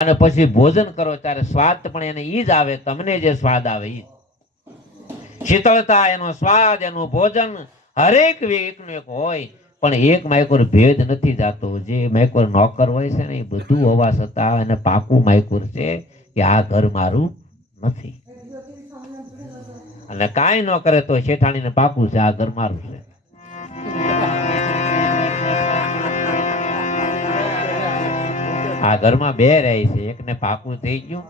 અને પછી ભોજન કરો ત્યારે સ્વાદ પણ એને ઈ જ આવે, તમને જે સ્વાદ આવે ઈ શીતળતા, એનો સ્વાદ, એનું ભોજન હરેક એકનું એક હોય, પણ એક માયકોર ભેદ નથી જાતો. જે માયકોર નોકર હોય છે ને એ બધું હોવા છતાં એને પાકું માયકોર છે કે આ ઘર મારું નથી, અને કાંઈ ન કરે તો શેઠાણીને પાકું છે આ ઘર મારું છે. આ ઘરમાં બે રહે છે, એકને પાકું થઈ ગયું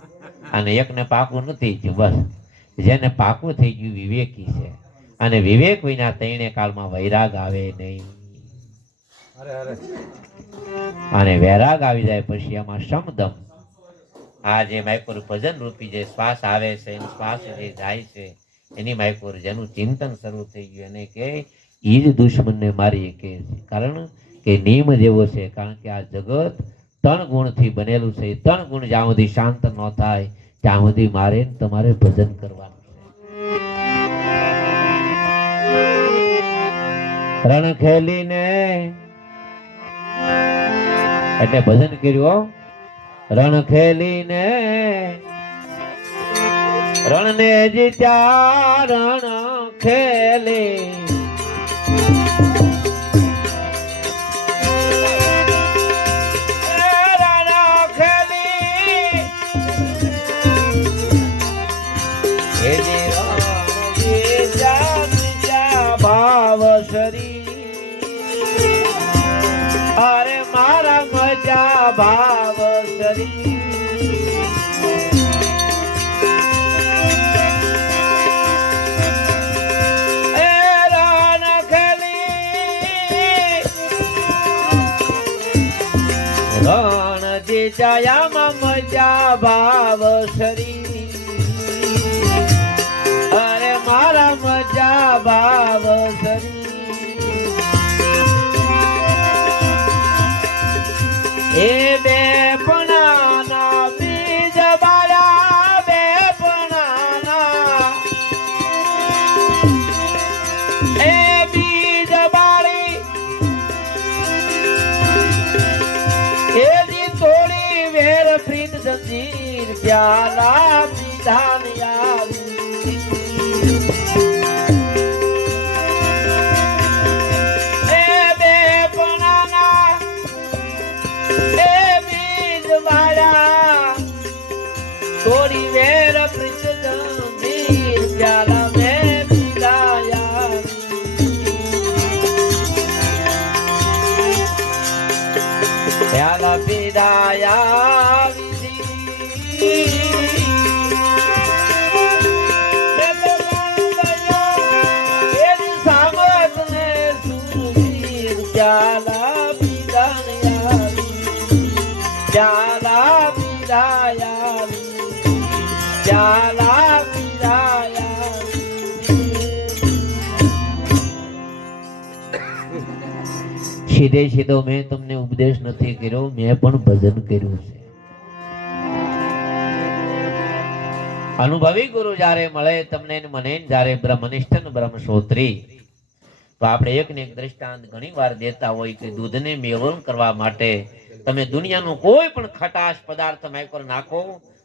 અને એકને પાકું નથી ગયું. બસ જેને પાકું થઈ ગયું વિવેકી છે, અને વિવેક વિના ત્રણે કાળમાં વૈરાગ આવે નહીં. અને વૈરાગ આવી જાય પછી એમાં સમદમ, આ જે માયકોર ભજન રૂપી જે શ્વાસ આવે છે, શ્વાસ જે જાય છે, એની માયકોર જેનું ચિંતન શરૂ થઈ ગયું એને કે ઈ જ દુશ્મનને મારી કે, કારણ કે નિયમ જેવો છે. કારણ કે આ જગત 3 ગુણથી બનેલું છે. 3 ગુણ જ્યાં સુધી શાંત ન થાય ત્યાં સુધી મારે તમારે ભજન કરવાનું છે. રણ ખેલીને એટલે ભજન કર્યું. રણ ખેલીને રણને જીત્યા, રણ ખેલી ભાવ શરી, અરે મારા મજા ભાવ શરી. એ રણ ખેલી રણ જીત્યામાં મજા ભાવ શરી, અરે મારા મજા ભાવ શરી. એ બે પણાના બીજ બાળા, બે પણાના એ બીજ બાળી, એની થોડી વેર પ્રીત જંજીર પ્યાલા પીધાન આવી. થોડી વેર પ્રીત જંજીર પ્યાલા મેં પીધાયા, પ્યાલા પીધાયા પ્યાલા પીધાયા, પ્યાલા પીધાયા, પ્યાલા પીધાયા. સીધે સીધો મેં તમને ઉપદેશ નથી કર્યો, મેં પણ ભજન કર્યું છે. અનુભવી ગુરુ જ્યારે મળે તમને મને, જ્યારે બ્રહ્મનિષ્ઠ બ્રહ્મશ્રોત્રી, તો આપણે એક ને એક દ્રષ્ટાંત ઘણી વાર દેતા હોય કે દૂધને મેળવણ કરવા માટે તમે દુનિયાનું કોઈ પણ ખટાશ પદાર્થ માયકોર નાખો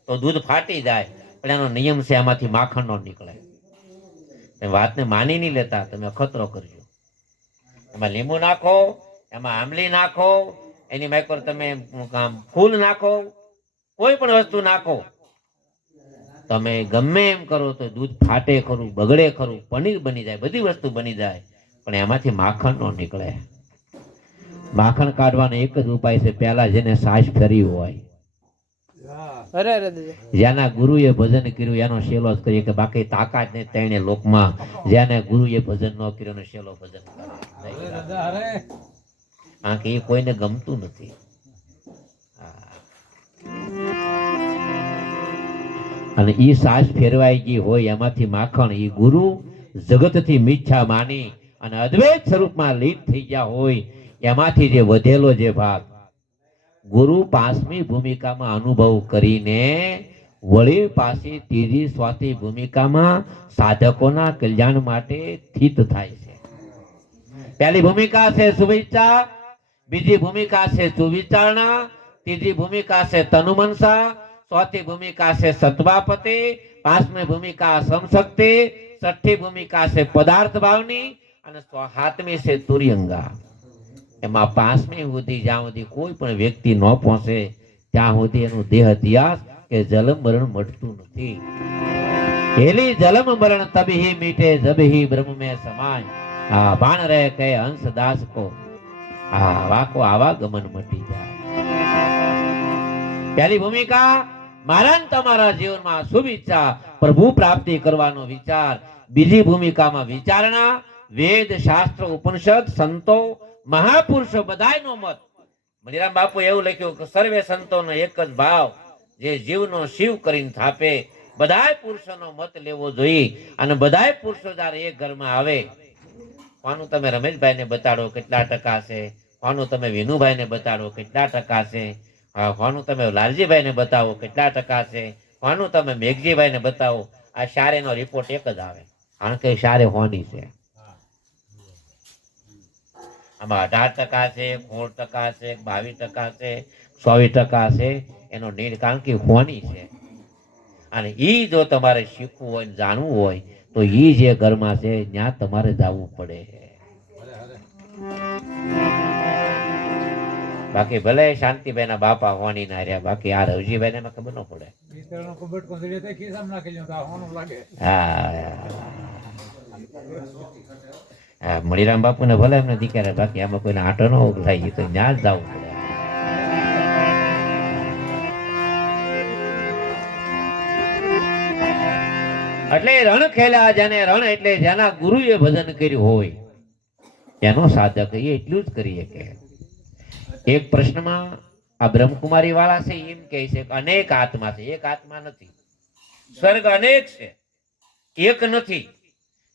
તો દૂધ ફાટી જાય, પણ એનો નિયમ છે એમાંથી માખણ નો નીકળે. વાતને માની નહીં લેતા, તમે અખતરો કરજો. એમાં લીંબુ નાખો, એમાં આંબલી નાખો, એની માયકોર તમે ફૂલ નાખો, કોઈ પણ વસ્તુ નાખો, તમે ગમે એમ કરો તો દૂધ ફાટે ખરું, બગડે ખરું, પનીર બની જાય, બધી વસ્તુ બની જાય, પણ એમાંથી માખણ નો નીકળે. માખણ કાઢવાનો એક જ ઉપાય છે, પહેલા જેને સાસ ફરી હોય, જેના ગુરુએ ભજન કર્યું એનો શેલો જ કરીએ, કે બાકી તાકાત ને તેણે લોકમાં જેને ગુરુએ ભજન ન કર્યું એનો શેલો ભજન કરે, કારણ કે એ કોઈને ગમતું નથી. અને ઈ સાસ ફેરવાઈ ગઈ હોય એમાંથી માખણ ઈ ગુરુ જગતથી મીઠા માની અને અદ્વૈત સ્વરૂપમાં લીન થઈ ગયા હોય એમાંથી જે વધેલો જે ભાગ ગુરુ પાંચમી ભૂમિકામાં અનુભવ કરીને વળી પાછી ત્રીજી ચોથી ભૂમિકામાં સાધકોના કલ્યાણ માટે સ્થિત થાય છે. પહેલી ભૂમિકા છે સુવિચાર, બીજી ભૂમિકા છે સુવિચારણા, ત્રીજી ભૂમિકા છે તનુમનસા, ચોથી ભૂમિકા છે સત્વાપતિ, પાંચમી ભૂમિકા સમશક્તિ, છઠ્ઠી ભૂમિકા છે પદાર્થ ભાવની અને સાતમી છે તુર્યંગા. એમાં પાંચમી સુધી જ્યાં સુધી કોઈ પણ વ્યક્તિ ન પહોંચે ત્યાં સુધી એનું દેહ ઇતિહાસ કે જલમ મરણ મટતું નથી. એલી જલમ મરણ તબહી મીટે જબહી બ્રહ્મ મેં સમાય. આ બાણ રહે કે હંસ દાસ કો આ વાકો આવાગમન મટી જાય. પહેલી ભૂમિકા મારા ને તમારા જીવનમાં શુભ ઈચ્છા પ્રભુ પ્રાપ્તિ કરવાનો વિચાર. બીજી ભૂમિકામાં વિચારણા, વેદ શાસ્ત્ર ઉપનિષદ સંતો મહાપુરુષો બધાયનો મત. મણિરામ બાપુ એવું લખ્યું કે સર્વે સંતોનો એક જ ભાવ, જે જીવનો શિવ કરીને થાપે. બધાય પુરુષોનો મત લેવો જોઈએ અને બધાય પુરુષો જ્યારે એક ઘરમાં આવે, કોનું તમે રમેશભાઈને બતાડો કેટલા ટકા છે, કોનું તમે વિનુભાઈને બતાડો કેટલા ટકા છે, કોનું તમે લાલજીભાઈને બતાવો કેટલા ટકા છે, કોનું તમે મેઘજીભાઈને બતાવો, આ શારેનો રિપોર્ટ એક જ આવે. કારણ કે શારે હોની છે. આમાં 18% છે, 16% છે, 22% છે, 24% છે. એનો નીડ કારણ કે હોની છે. અને ઈ જો તમારે શીખવું હોય જાણવું હોય તો ઈ જે ઘરમાં છે ત્યાં તમારે જવું પડે. બાકી ભલે શાંતિભાઈ ના બાપા હોની ના રહ્યા, બાકી આ રવજીભાઈ ને ખબર ન પડે. હા, મણિરામ બાપુ ને ભલે એમને દીકરા, બાકી આમાં કોઈને આટો ન થાય તો ત્યાં જ જવું પડે. એટલે રણ ખેલા જેને, રણ એટલે જેના ગુરુએ ભજન કર્યું હોય એનો સાધક એ એટલું જ કરીએ. કે એક પ્રશ્નમાં આ બ્રહ્મકુમારી વાળા છે એમ કહે છે કે અનેક આત્મા છે, એક આત્મા નથી. સ્વર્ગ અનેક છે, એક નથી.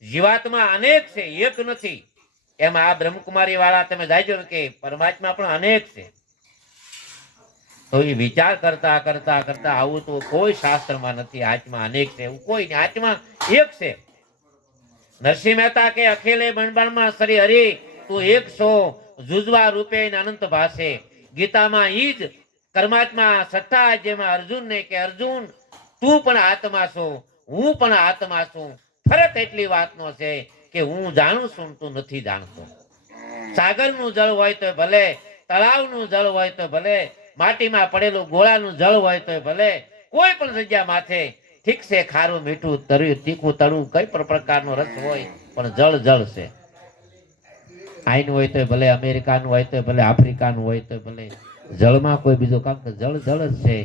જીવાત્મા અનેક છે, એક નથી. એમાં આ બ્રહ્મકુમારી વાળા તમે જાજો કે પરમાત્મા પણ અનેક છે. તો એ વિચાર કરતા કરતા કરતા આવું તો કોઈ શાસ્ત્રમાં નથી આત્મા અનેક છે એવું કોઈ નહીં, આત્મા એક છે. નરસિંહ મહેતા કે અખિલે બણબણમાં શ્રી હરિ તું એક છો, જુજવા રૂપે અનંત ભાષે. ગીતામાં ઈ જ પરમાત્મા સત્તા જેમાં અર્જુન ને કે અર્જુન તું પણ આત્મા છો, હું પણ આત્મા છું. ફરક એટલી વાતનો છે કે હું જાણું છું, તું નથી જાણતો. સાગરનું જળ હોય તો ભલે, તળાવનું જળ હોય તો ભલે, માટીમાં પડેલું ગોળાનું જળ હોય તો ભલે, કોઈ પણ જગ્યા માથે ઠીક છે ખારું મીઠું તર્યું તીખું તળું કઈ પણ પ્રકારનો રસ હોય પણ જળ જળ છે. આઈન હોય તો ભલે, અમેરિકાનું હોય તો ભલે, આફ્રિકાનું હોય તો ભલે, જળમાં કોઈ બીજું કામ કે જળ જળ જ છે.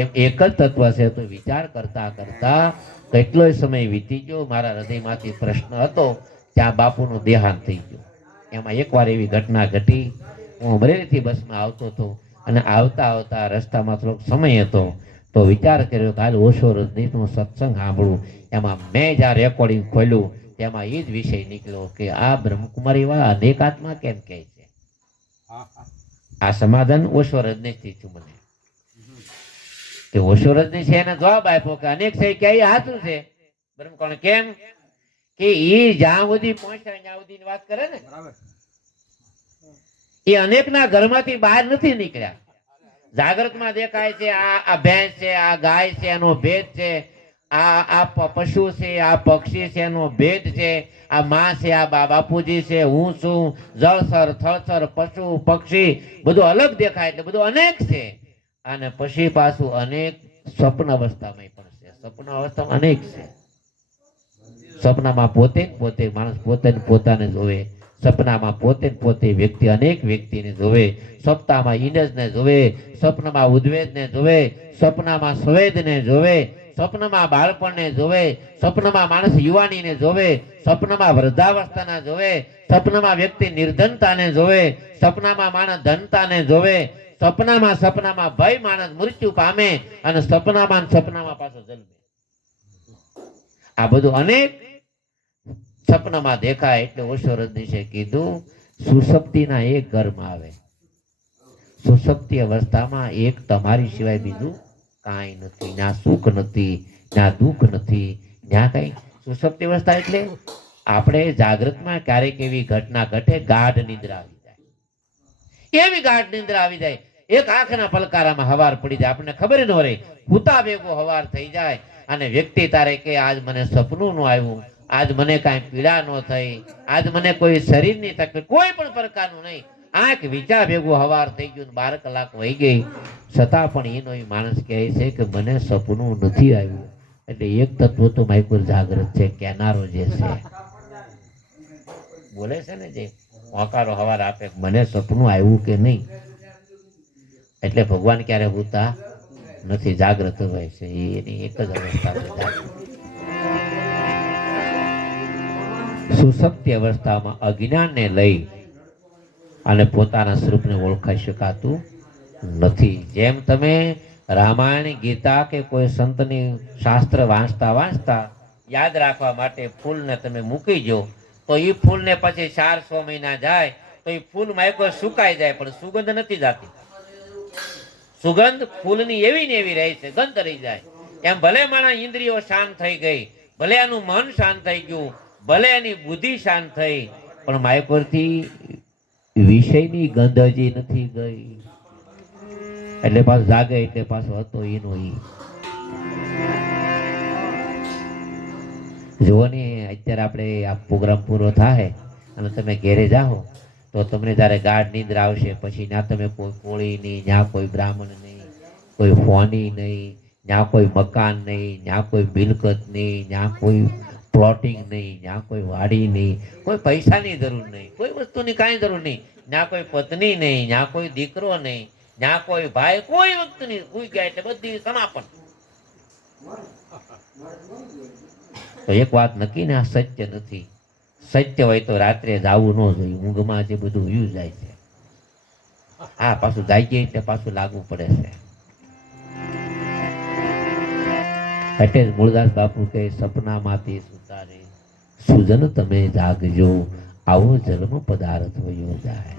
એમ એક જ તત્વ છે. તો વિચાર કરતા કરતા કેટલોય સમય વીતી ગયો. મારા હૃદયમાંથી પ્રશ્ન હતો ત્યાં બાપુનું દેહાંત થઈ ગયું. એમાં એકવાર એવી ઘટના ઘટી, હું અમરેલીથી બસમાં આવતો હતો અને આવતા આવતા રસ્તામાં થોડોક સમય હતો તો વિચાર કર્યો કે હાલ ઓશો રજનીશનો સત્સંગ સાંભળું. એમાં મેં જ્યાં રેકોર્ડિંગ ખોલ્યું તેમાં એ જ વિષય નીકળ્યો કે આ બ્રહ્મકુમારી વાળા અનેક આત્મા કેમ કહે છે. આ સમાધાન ઓશો રજનીશથી થયું મને. કે ઓશો રજનીશ એને જવાબ આપ્યો કે અનેક છે કે એ સાચું છે. બ્રહ્મકોણ કેમ કે એ જ્યાં સુધી પહોંચ્યા ત્યાં સુધી વાત કરે ને, એ અનેકના ઘરમાંથી બહાર નથી નીકળ્યા. જાગૃતમાં દેખાય છે આ ભેંસ છે, આ ગાય છે એનો ભેદ છે, આ પશુ છે, આ પક્ષી છે એનો ભેદ છે, આ માં છે, આ બાપુજી છે, હું છું, જળસર થળસર પશુ પક્ષી બધું અલગ દેખાય એટલે બધું અનેક છે. અને પછી પાછું અનેક સ્વપ્ન અવસ્થામાં પણ છે. સ્વપ્ન અવસ્થામાં અનેક છે. સપનામાં પોતે પોતે માણસ પોતે પોતાને જોવે, સપનામાં પોતે પોતે વ્યક્તિ અનેક વ્યક્તિને જોવે, સપ્તાહમાં ઈનજને જોવે, સ્વપ્નમાં ઉદ્વેદને જોવે, સપનામાં સ્વેદને જોવે, સપનામાં બાળપણને જોવે, સપનામાં માણસ યુવાનીને જોવે, સપનામાં વૃદ્ધાવસ્થાના જોવે, સપનામાં વ્યક્તિ નિર્ધનતાને જોવે, સપનામાં માણસ ધનતાને જોવે, સપનામાં ભય માણસ મૃત્યુ પામે અને સપનામાં પાછો જન્મે. આ બધું અનેક સપનામાં દેખાય. એટલે ઓશો રજનીશે કીધું સુષુપ્તિના એક ઘરમાં આવે. સુષુપ્તિ અવસ્થામાં એક તમારી સિવાય બીજું કાંઈ નથી. ના સુખ નથી, ના દુઃખ નથી, ના કઈ. સુષુપ્તિ અવસ્થા એટલે આપણે જાગૃતમાં ક્યારેક એવી ઘટના ઘટે, ગાઢ નિંદ્રા આવી જાય. એવી ગાઢ નિંદ્રા આવી જાય, એક આંખના પલકારામાં હવાર પડી જાય, આપણને ખબર ન રહે, ભૂતા ભેગો હવાર થઈ જાય. અને વ્યક્તિ તારે કે આજ મને સપનું ન આવ્યું, આજ મને કાંઈ પીડા ન થઈ, આજ મને કોઈ શરીરની તકલીફ કોઈ પણ પ્રકારનું નહીં, આંખ વિચાર ભેગું હવાર થઈ ગયું, 12 કલાક વહી ગઈ, છતાં પણ એનો એ માણસ કહે છે કે મને સપનું નથી આવ્યું. એટલે એક તત્વ તો માઇકુર જાગૃત છે, કેનારો જે છે બોલે છે ને, જે હોકારો હવાર આપે મને સપનું આવ્યું કે નહીં, એટલે ભગવાન ક્યારે હોતા નથી, જાગ્રત હોય છે. એની એક જ અવસ્થા છે, સુસપ્તિ અવસ્થામાં અજ્ઞાનને લઈ અને પોતાના સ્વરૂપને ઓળખાઈ શકાતું નથી. જેમ તમે રામાયણ, ગીતા કે કોઈ સંતની શાસ્ત્ર વાંચતા વાંચતા યાદ રાખવા માટે ફૂલને તમે મૂકી જો, તો એ ફૂલને પછી 4-6 મહિના જાય તો એ ફૂલ માયકો સુકાઈ જાય, પણ સુગંધ નથી જાતી. સુગંધ ફૂલની એવી ને એવી રહે છે, ગંધ રહી જાય. એમ ભલે મારા ઇન્દ્રિયો શાંત થઈ ગઈ, ભલે એનું મન શાંત થઈ ગયું, ભલે એની બુદ્ધિ શાંત થઈ, પણ માયકોરથી વિષયની ગંધ હજી નથી ગઈ. એટલે પાછું જાગે, એટલે પાછો હતો એનો ઈ. જુઓ ને, અત્યારે આપણે આ પ્રોગ્રામ પૂરો થાય અને તમે ઘેરે જાઓ તો તમને જયારે ગાઢ નિંદ્ર આવશે, પછી ના તમે કોઈ કોળી નહીં, ના કોઈ બ્રાહ્મણ નહીં, કોઈ ફોની નહીં, ના કોઈ મકાન નહીં, ના કોઈ મિલકત નહીં, ના કોઈ પ્લોટિંગ નહીં, ના કોઈ વાડી નહીં, કોઈ પૈસાની જરૂર નહીં, કોઈ વસ્તુની કાંઈ જરૂર નહીં, ના કોઈ પત્ની નહીં, ના કોઈ દીકરો નહીં, ના કોઈ ભાઈ, કોઈ વસ્તુની ભૂઈ ગયા એટલે બધી સમાપન. તો એક વાત નક્કી ને, આ સત્ય નથી. સત્ય હોય તો રાત્રે જાવું ન જોઈએ, ઊંઘમાં જે બધું યુ જાય છે. હા, પાછું જાગીએ એટલે પાછું લાગવું પડે છે. એટલે જ મૂળદાસ બાપુ કહે, સપનામાંથી સુતારે સુજન તમે જાગજો, આવો જન્મ પદાર્થ વયો જાય.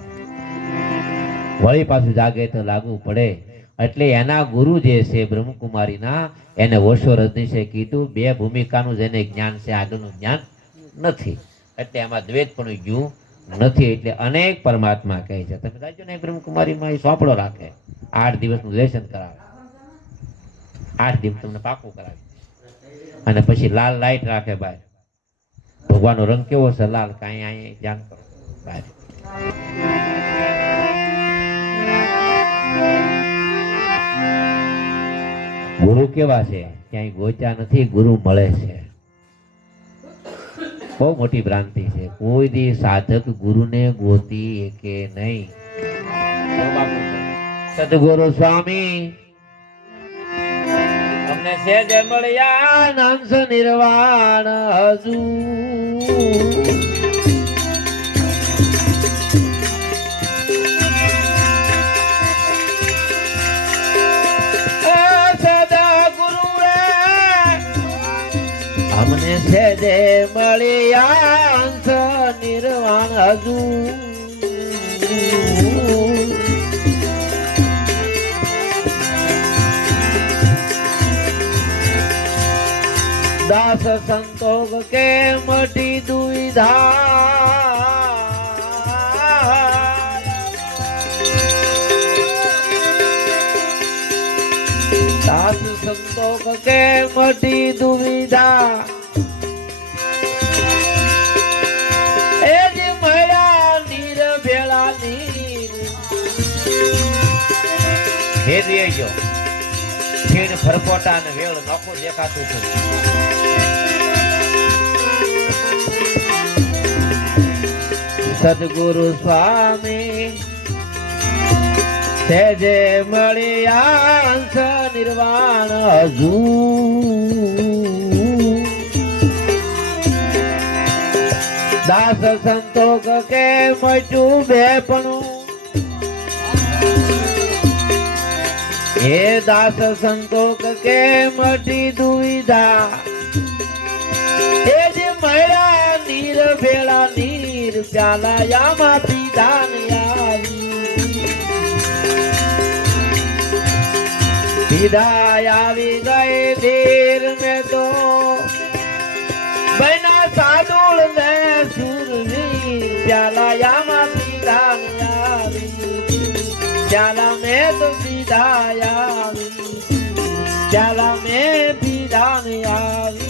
વળી પાછું જાગે તો લાગવું પડે. એટલે એના ગુરુ જે છે બ્રહ્મકુમારીના, એને ઓશો રજનીશે કીધું, 2 ભૂમિકાનું જેને જ્ઞાન છે, આગળનું જ્ઞાન નથી. એટલે એમાં દ્વૈત પણ ગયું નથી. એટલે અનેક પરમાત્મા કહે છે. તમે જાજો ને બ્રહ્મકુમારીમાં, એ સોંપડો રાખે, 8 દિવસનું લેશન કરાવે, 8 દિવસ તમને પાકું કરાવે, અને પછી લાલ લાઈટ રાખે બહાર. ભગવાનનો રંગ કેવો છે? લાલ. કાંઈ અહીં ધ્યાન કરો બહાર. ગુરુ કેવા છે? ક્યાંય ગોચ્યા નથી, ગુરુ મળે છે. બહુ મોટી ભ્રાંતિ છે. કોઈ દી સાધક ગુરુને ગોતી કે નહીં. સદગુરુ સ્વામી અમને સેજ મળ્યા, નાંસ નિર્વાણ હજુ. અમને સેજે મળ્યા, અંશ નિર્વાણ હજુ. દાસ સંતોષ કે મટી દુવિધા, દાસ સંતોષ કે મટી દુવિધા, એ જે મળ્યા નીર ભેળા નીર. ફેરી ગયો, ફેર ફરફોટા ને વેળ નખો દેખાતું હતું. સદગુરુ સ્વામી સેજે મળ્યા, અંશ નિર્વાણ હજુ. દાસ સંતોષ કે મટ્યું બેપણું, હે દાસ સંતોષ કે મટી દુવિધા, એ જે મળ્યા નીર ભેળા નીર, પ્યાલાયામાં પીધા ને આવી. પીધા આવી ગઈ ધીર મેં તો, બના સાદુળ ને સુરવીર, પ્યાલાયામાં પીધા ને આવી. પ્યાલા મેં તો પ્યાલા મેં પીધા ને આવી